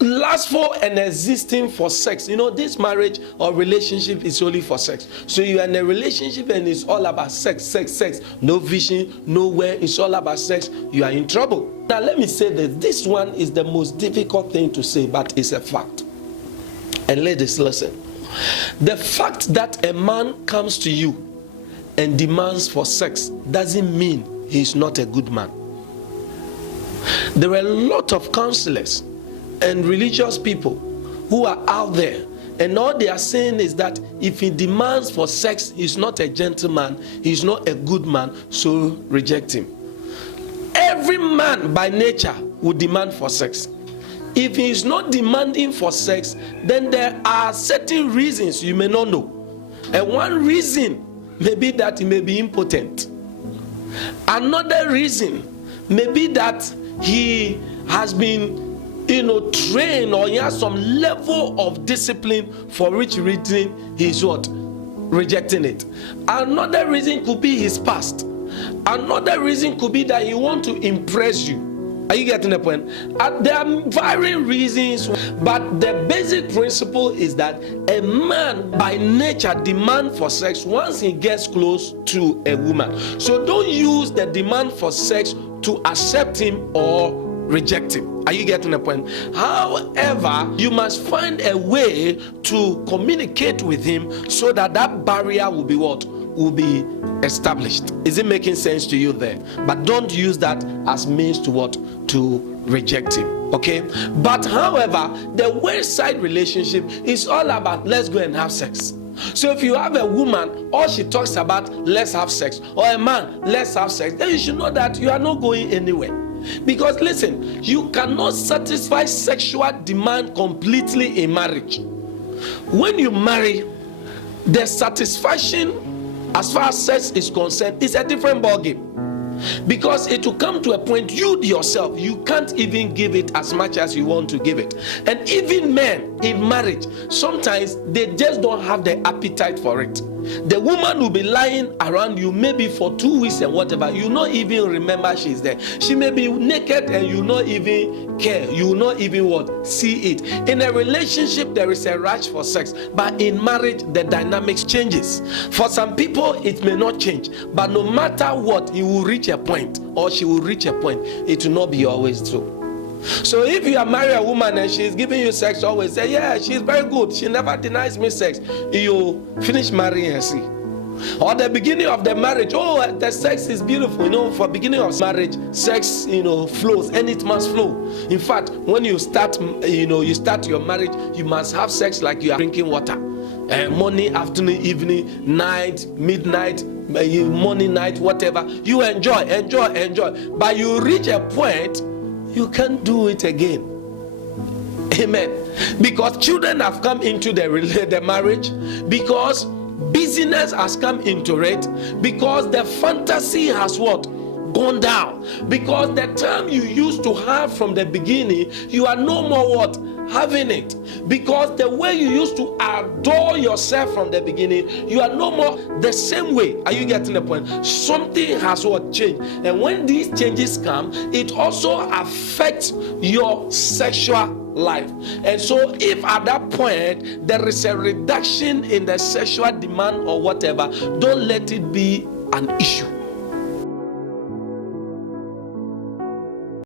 lustful and existing for sex. This marriage or relationship is only for sex. So you are in a relationship and it's all about sex. No vision, nowhere. It's all about sex. You are in trouble. Now let me say this one is the most difficult thing to say, but it's a fact. And ladies, listen. The fact that a man comes to you and demands for sex doesn't mean he's not a good man. There are a lot of counselors and religious people who are out there, and all they are saying is that if he demands for sex, he's not a gentleman, he's not a good man, so reject him. Every man by nature would demand for sex. If he is not demanding for sex, then there are certain reasons you may not know. And one reason may be that he may be impotent. Another reason may be that he has been trained, or he has some level of discipline for which reason he is what? Rejecting it. Another reason could be his past. Another reason could be that he wants to impress you. Are you getting the point? There are varying reasons, but the basic principle is that a man by nature demands for sex once he gets close to a woman. So don't use the demand for sex to accept him or reject him. Are you getting the point? However, you must find a way to communicate with him so that that barrier will be what? Will be established. Is it making sense to you there? But don't use that as means to what? To reject him. Okay? But however, the wayside relationship is all about let's go and have sex. So if you have a woman, all she talks about let's have sex, or a man, let's have sex, then you should know that you are not going anywhere. Because listen, you cannot satisfy sexual demand completely in marriage. When you marry, the satisfaction as far as sex is concerned is a different ballgame. Because it will come to a point you yourself, you can't even give it as much as you want to give it. And even men in marriage, sometimes they just don't have the appetite for it. The woman will be lying around you maybe for 2 weeks and whatever. You not even remember she's there. She may be naked and you not even care. You will not even what? See it. In a relationship, there is a rush for sex. But in marriage, the dynamics changes. For some people, it may not change. But no matter what, he will reach a point or she will reach a point. It will not be always true. So if you are married a woman and she's giving you sex, always say, yeah, she's very good. She never denies me sex. You finish marrying her, see. Or the beginning of the marriage, oh, the sex is beautiful. For beginning of marriage, sex, flows, and it must flow. In fact, when you start, you start your marriage, you must have sex like you are drinking water. Morning, afternoon, evening, night, midnight, morning, night, whatever. You enjoy. But you reach a point, you can't do it again. Amen. Because children have come into the marriage, because busyness has come into it, because the fantasy has what? Gone down. Because the time you used to have from the beginning, you are no more what? Having it. Because the way you used to adore yourself from the beginning, you are no more the same way. Are you getting the point? Something has what? Changed. And when these changes come, it also affects your sexual life. And so if at that point there is a reduction in the sexual demand or whatever, don't let it be an issue.